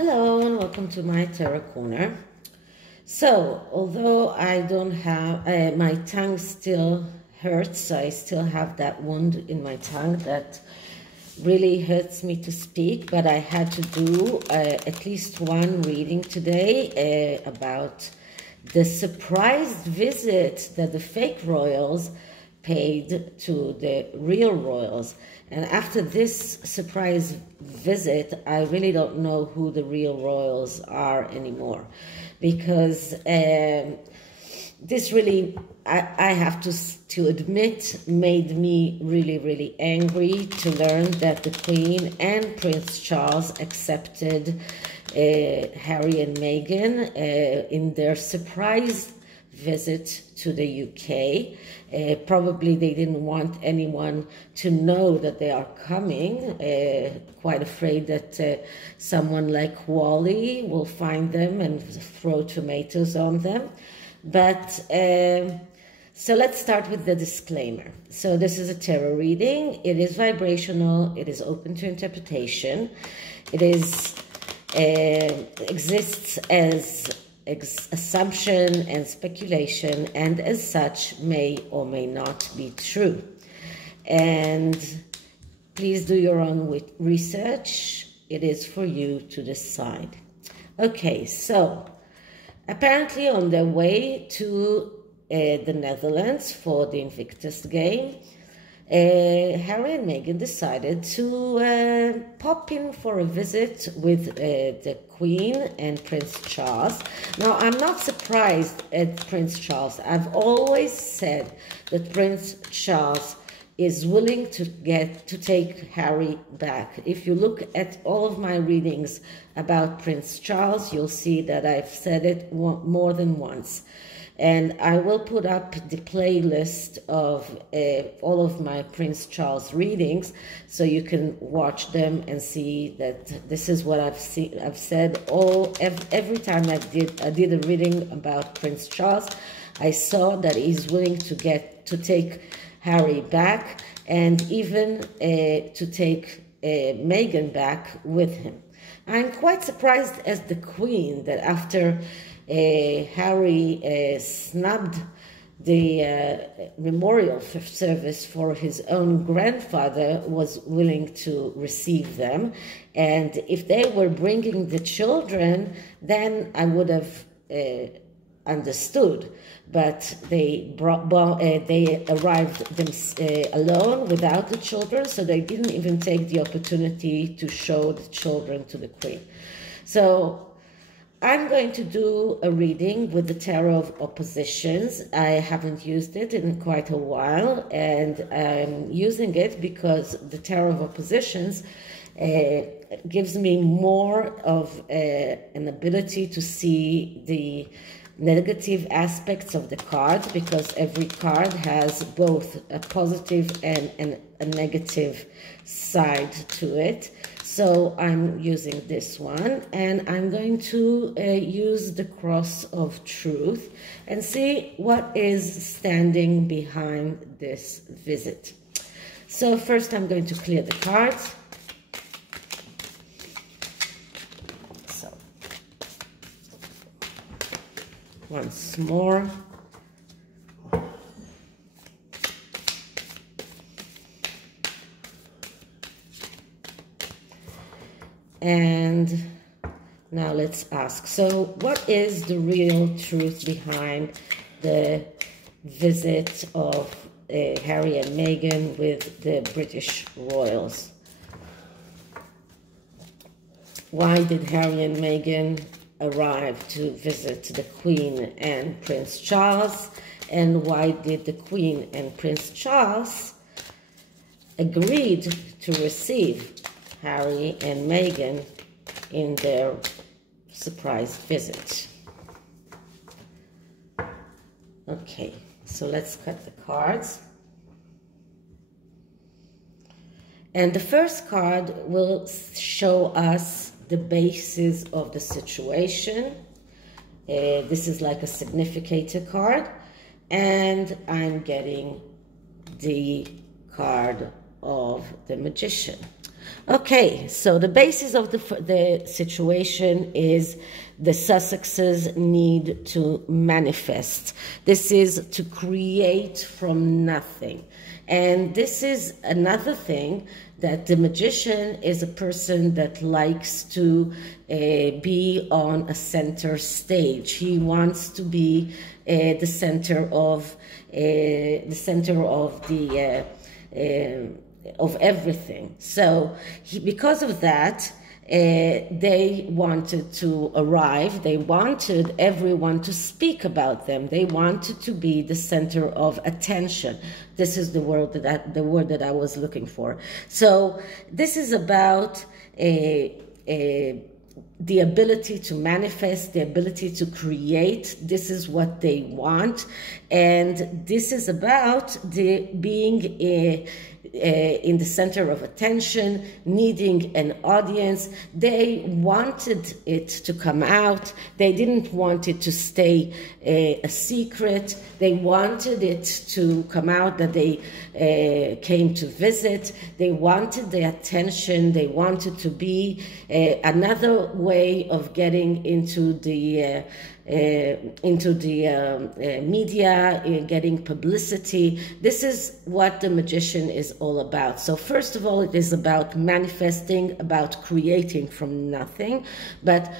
Hello and welcome to my tarot corner. So, although I don't have, my tongue still hurts, I still have that wound in my tongue that really hurts me to speak, but I had to do at least one reading today about the surprised visit that the fake royals paid to the real royals. And after this surprise visit, I really don't know who the real royals are anymore, because this really, I have to admit, made me really angry to learn that the Queen and Prince Charles accepted Harry and Meghan in their surprise visit to the UK. Probably they didn't want anyone to know that they are coming, quite afraid that someone like Wally will find them and throw tomatoes on them. But so let's start with the disclaimer. So this is a tarot reading. It is vibrational. It is open to interpretation. It is exists as assumption and speculation, and as such may or may not be true. And please do your own research. It is for you to decide. Okay, so apparently on their way to the Netherlands for the Invictus game, Harry and Meghan decided to pop in for a visit with the Queen and Prince Charles. Now, I'm not surprised at Prince Charles. I've always said that Prince Charles is willing to take Harry back. If you look at all of my readings about Prince Charles, you'll see that I've said it more than once. And I will put up the playlist of all of my Prince Charles readings, so you can watch them and see that this is what I've said every time I did a reading about Prince Charles. I saw that he's willing to take Harry back, and even to take Meghan back with him. I'm quite surprised as the Queen that after Harry snubbed the memorial service for his own grandfather, was willing to receive them. And if they were bringing the children, then I would have understood. But they arrived alone without the children, so they didn't even take the opportunity to show the children to the Queen. So I'm going to do a reading with the Tarot of Oppositions. I haven't used it in quite a while, and I'm using it because the Tarot of Oppositions gives me more of an ability to see the negative aspects of the cards, because every card has both a positive and a negative side to it. So I'm using this one, and I'm going to use the Cross of Truth and see what is standing behind this visit. So first I'm going to clear the cards. So once more. And now let's ask, so what is the real truth behind the visit of Harry and Meghan with the British royals? Why did Harry and Meghan arrive to visit the Queen and Prince Charles? And why did the Queen and Prince Charles agreed to receive Harry and Meghan in their surprise visit? Okay, so let's cut the cards. And the first card will show us the basis of the situation. This is like a significator card, and I'm getting the card of the Magician. Okay, so the basis of the situation is the Sussexes need to manifest. This is to create from nothing. And this is another thing, that the magician is a person that likes to be on a center stage. He wants to be the center of of everything. So because of that, they wanted to arrive. They wanted everyone to speak about them. They wanted to be the center of attention. This is the word that I was looking for. So this is about the ability to manifest, the ability to create. This is what they want, and this is about being in the center of attention, needing an audience. They wanted it to come out. They didn't want it to stay a secret. They wanted it to come out that they came to visit. They wanted the attention. They wanted to be another way of getting into the media, getting publicity. This is what the magician is all about. So first of all, it is about manifesting, about creating from nothing. But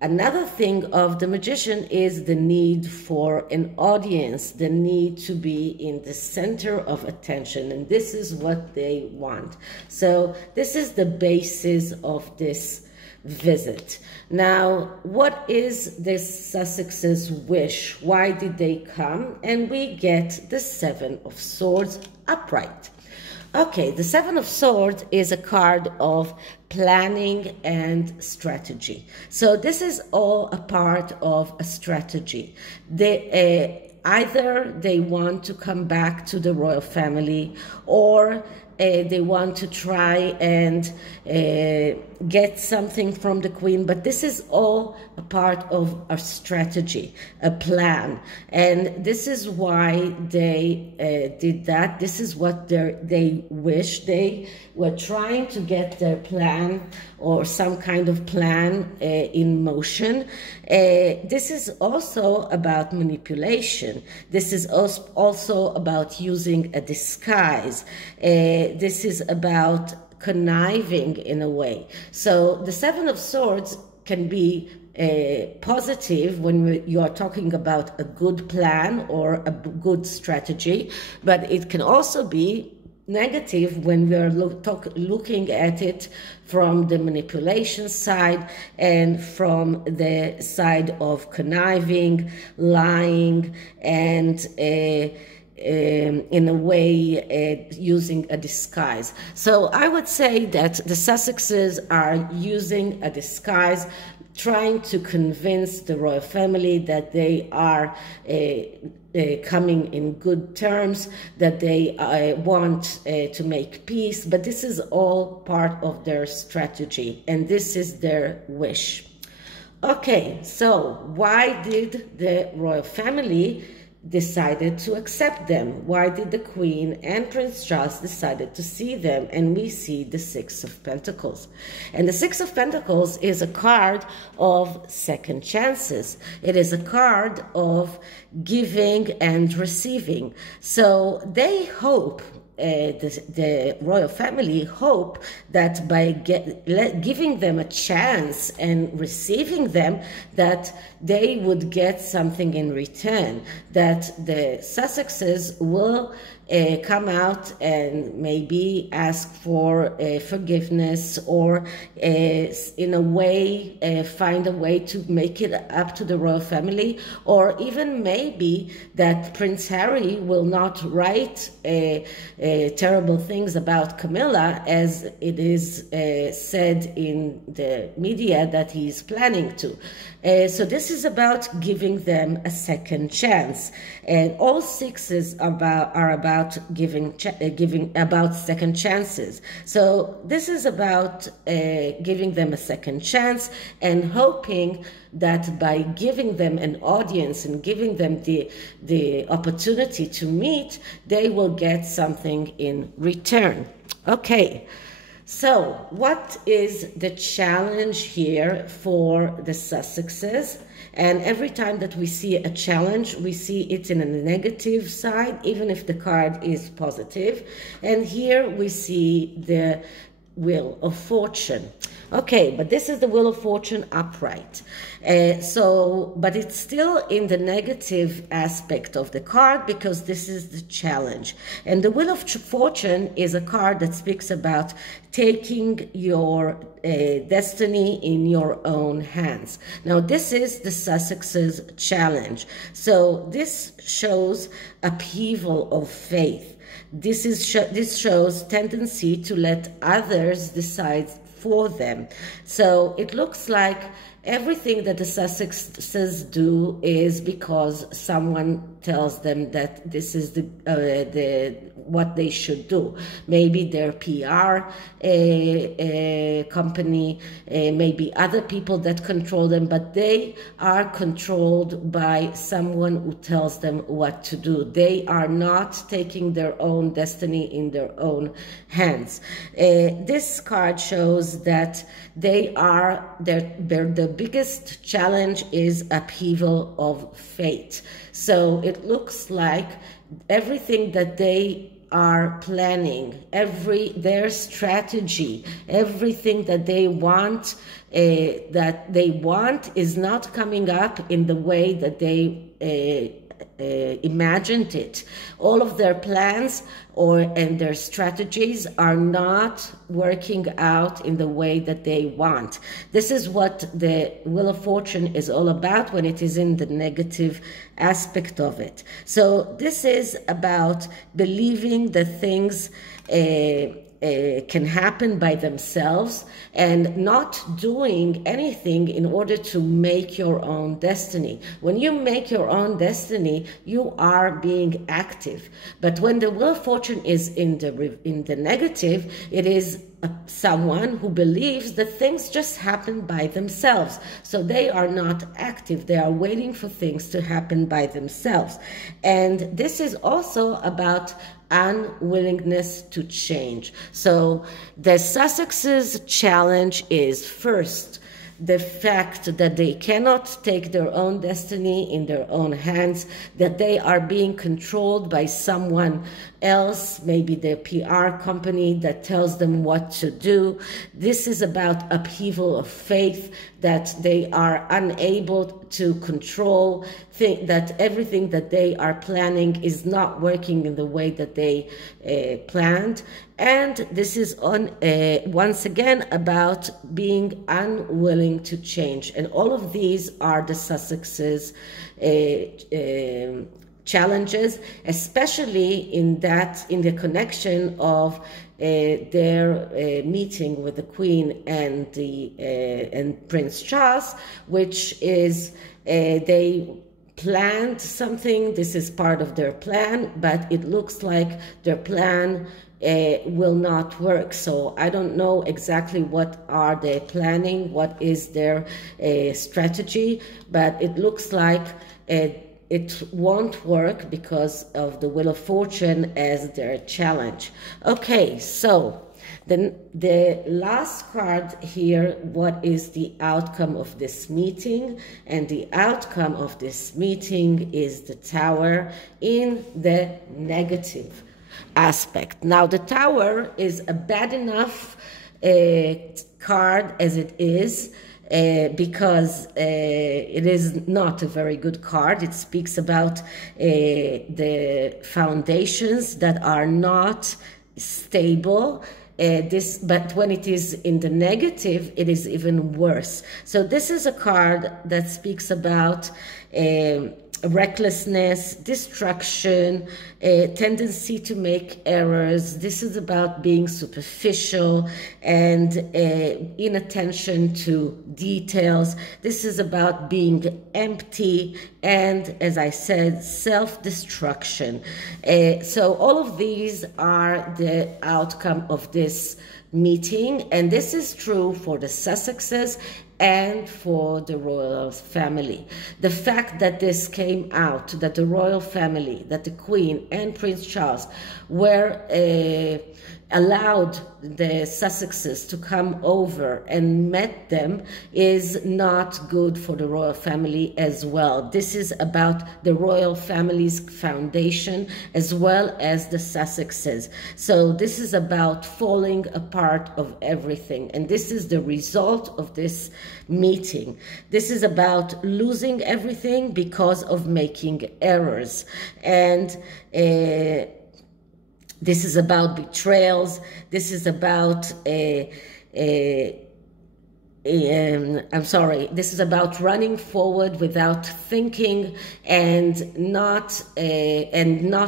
another thing of the magician is the need for an audience, the need to be in the center of attention. And this is what they want. So this is the basis of this visit. Now, what is this Sussex's wish? Why did they come? And we get the Seven of Swords upright. Okay, the Seven of Swords is a card of planning and strategy. So this is all a part of a strategy. Either they want to come back to the royal family, or they want to try and get something from the queen, but this is all a part of a strategy, a plan. And this is why they did that. This is what they wish. They were trying to get their plan, or some kind of plan in motion. This is also about manipulation. This is also about using a disguise. This is about conniving in a way. So the Seven of Swords can be positive when you are talking about a good plan or a good strategy, but it can also be negative when we are looking at it from the manipulation side and from the side of conniving, lying, and in a way using a disguise. So I would say that the Sussexes are using a disguise, trying to convince the royal family that they are coming in good terms, that they want to make peace, but this is all part of their strategy, and this is their wish. Okay, so why did the royal family decided to accept them? Why did the Queen and Prince Charles decided to see them? And we see the Six of Pentacles. And the Six of Pentacles is a card of second chances. It is a card of giving and receiving. So they hope, the royal family hope that by giving them a chance and receiving them, that they would get something in return, that the Sussexes will come out and maybe ask for forgiveness, or in a way find a way to make it up to the royal family, or even maybe that Prince Harry will not write terrible things about Camilla, as it is said in the media that he is planning to. So this is about giving them a second chance, and all sixes are about giving about second chances. So this is about giving them a second chance and hoping that by giving them an audience and giving them the opportunity to meet, they will get something in return. Okay. So, what is the challenge here for the Sussexes? And every time that we see a challenge, we see it in a negative side, even if the card is positive. And here we see the Wheel of Fortune. Okay, but this is the Wheel of Fortune upright. But it's still in the negative aspect of the card because this is the challenge. And the Wheel of Fortune is a card that speaks about taking your destiny in your own hands. Now, this is the Sussex's challenge. So this shows upheaval of faith. This shows tendency to let others decide for them. So it looks like everything that the Sussexes do is because someone tells them that this is what they should do. Maybe their PR company, maybe other people that control them, but they are controlled by someone who tells them what to do. They are not taking their own destiny in their own hands. This card shows that the biggest challenge is upheaval of fate. So it looks like everything that they are planning, their strategy, everything that they want is not coming up in the way that they imagined it. All of their plans and their strategies are not working out in the way that they want. This is what the Wheel of Fortune is all about when it is in the negative aspect of it. So this is about believing that things can happen by themselves and not doing anything in order to make your own destiny. When you make your own destiny, you are being active. But when the Wheel of Fortune is in the negative, it is someone who believes that things just happen by themselves. So they are not active. They are waiting for things to happen by themselves. And this is also about unwillingness to change. So the Sussexes' challenge is first the fact that they cannot take their own destiny in their own hands, that they are being controlled by someone else, maybe their PR company that tells them what to do. This is about upheaval of faith, that they are unable to control, that everything that they are planning is not working in the way that they planned. And this is once again about being unwilling to change. And all of these are the Sussexes' challenges, especially in the connection of their meeting with the Queen and Prince Charles, which is they planned something. This is part of their plan, but it looks like their plan will not work. So I don't know exactly what are they planning, what is their strategy, but it looks like it won't work because of the Wheel of Fortune as their challenge. Okay, so the last card here, what is the outcome of this meeting? And the outcome of this meeting is the Tower in the negative aspect. Now, the Tower is a bad enough card as it is, because it is not a very good card. It speaks about the foundations that are not stable. But when it is in the negative, it is even worse. So this is a card that speaks about recklessness, destruction, tendency to make errors. This is about being superficial and inattention to details. This is about being empty and, as I said, self-destruction. So all of these are the outcome of this meeting, and this is true for the Sussexes and for the royal family. The fact that this came out, that the royal family, that the Queen and Prince Charles were allowed the Sussexes to come over and met them, is not good for the royal family as well. This is about the royal family's foundation as well as the Sussexes. So this is about falling apart of everything, and this is the result of this meeting. This is about losing everything because of making errors, and this is about betrayals. This is about this is about running forward without thinking and not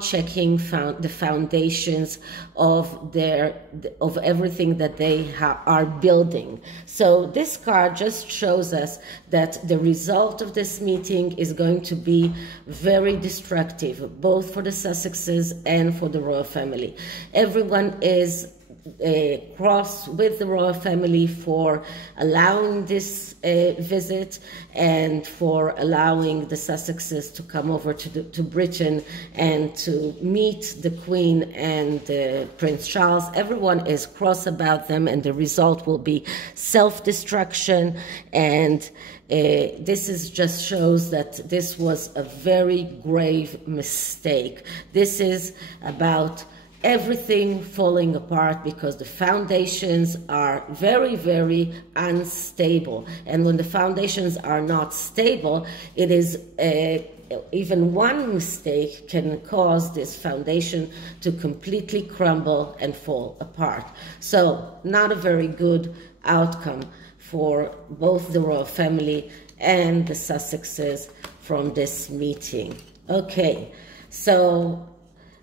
checking the foundations of everything that they are building. So this card just shows us that the result of this meeting is going to be very destructive, both for the Sussexes and for the royal family. Everyone is cross with the royal family for allowing this visit and for allowing the Sussexes to come over to Britain and to meet the Queen and Prince Charles. Everyone is cross about them, and the result will be self-destruction. And this just shows that this was a very grave mistake. This is about everything falling apart because the foundations are very, very unstable. And when the foundations are not stable, it is even one mistake can cause this foundation to completely crumble and fall apart. So not a very good outcome for both the royal family and the Sussexes from this meeting. Okay, so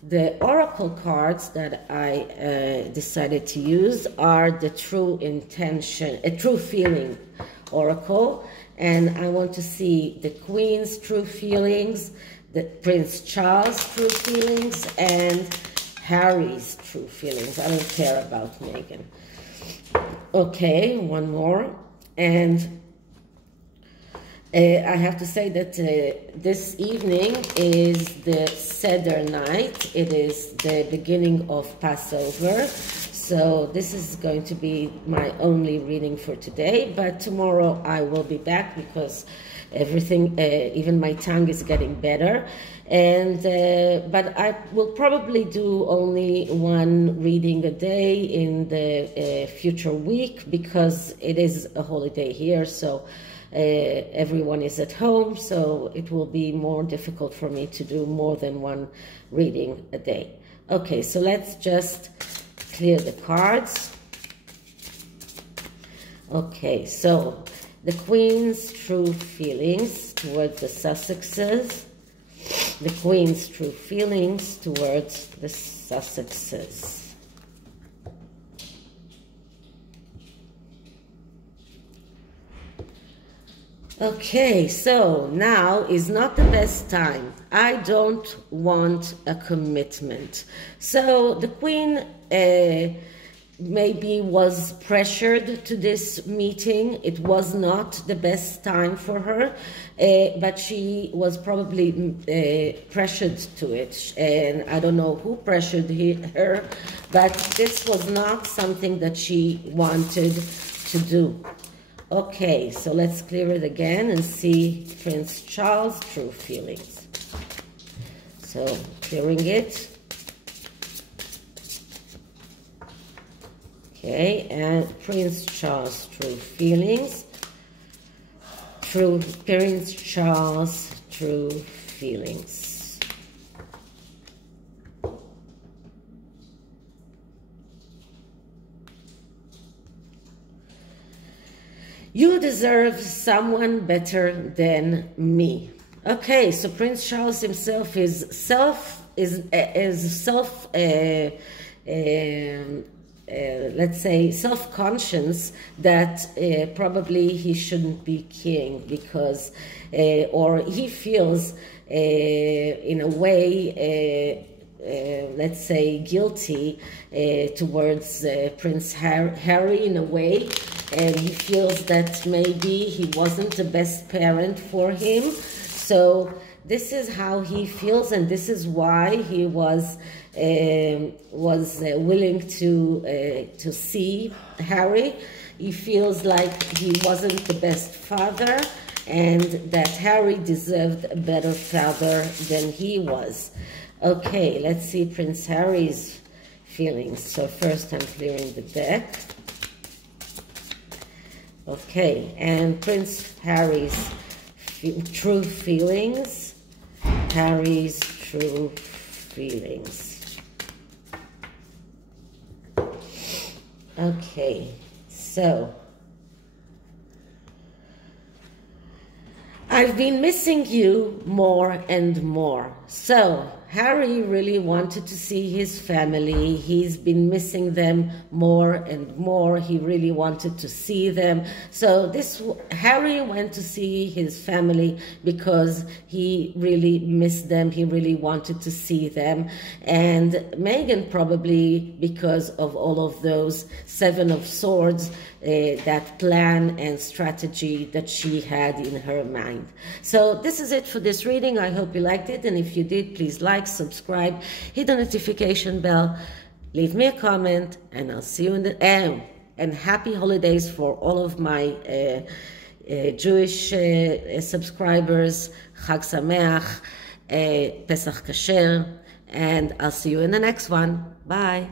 the oracle cards that I decided to use are the true intention, a true feeling oracle, and I want to see the Queen's true feelings, the Prince Charles' true feelings, and Harry's true feelings. I don't care about Meghan. Okay, one more, and I have to say that this evening is the Seder night. It is the beginning of Passover. So this is going to be my only reading for today. But tomorrow I will be back because everything, even my tongue is getting better. And but I will probably do only one reading a day in the future week because it is a holiday here. So everyone is at home, so it will be more difficult for me to do more than one reading a day. Okay, so let's just clear the cards. Okay, so the Queen's true feelings towards the Sussexes, the Queen's true feelings towards the Sussexes. Okay, so now is not the best time. I don't want a commitment. So the Queen maybe was pressured to this meeting. It was not the best time for her, but she was probably pressured to it. And I don't know who pressured her, but this was not something that she wanted to do. Okay, so let's clear it again and see Prince Charles' true feelings. So, clearing it. Okay, and Prince Charles' true feelings. Prince Charles' true feelings. You deserve someone better than me. Okay, so Prince Charles himself is let's say self-conscious that probably he shouldn't be king because, or he feels in a way, let's say guilty towards Prince Harry in a way. and he feels that maybe he wasn't the best parent for him. So this is how he feels, and this is why he was willing to see Harry. He feels like he wasn't the best father, and that Harry deserved a better father than he was. Okay, let's see Prince Harry's feelings. So first I'm clearing the deck. Okay, and Prince Harry's true feelings. Harry's true feelings. Okay, so I've been missing you more and more. So Harry really wanted to see his family. He's been missing them more and more. He really wanted to see them. So Harry went to see his family because he really missed them. He really wanted to see them. And Meghan probably because of all of those Seven of Swords, that plan and strategy that she had in her mind. So this is it for this reading. I hope you liked it, and if you did, please like, subscribe, hit the notification bell, leave me a comment, and I'll see you in the end. And happy holidays for all of my Jewish subscribers. Chag Sameach, Pesach Kasher, and I'll see you in the next one. Bye.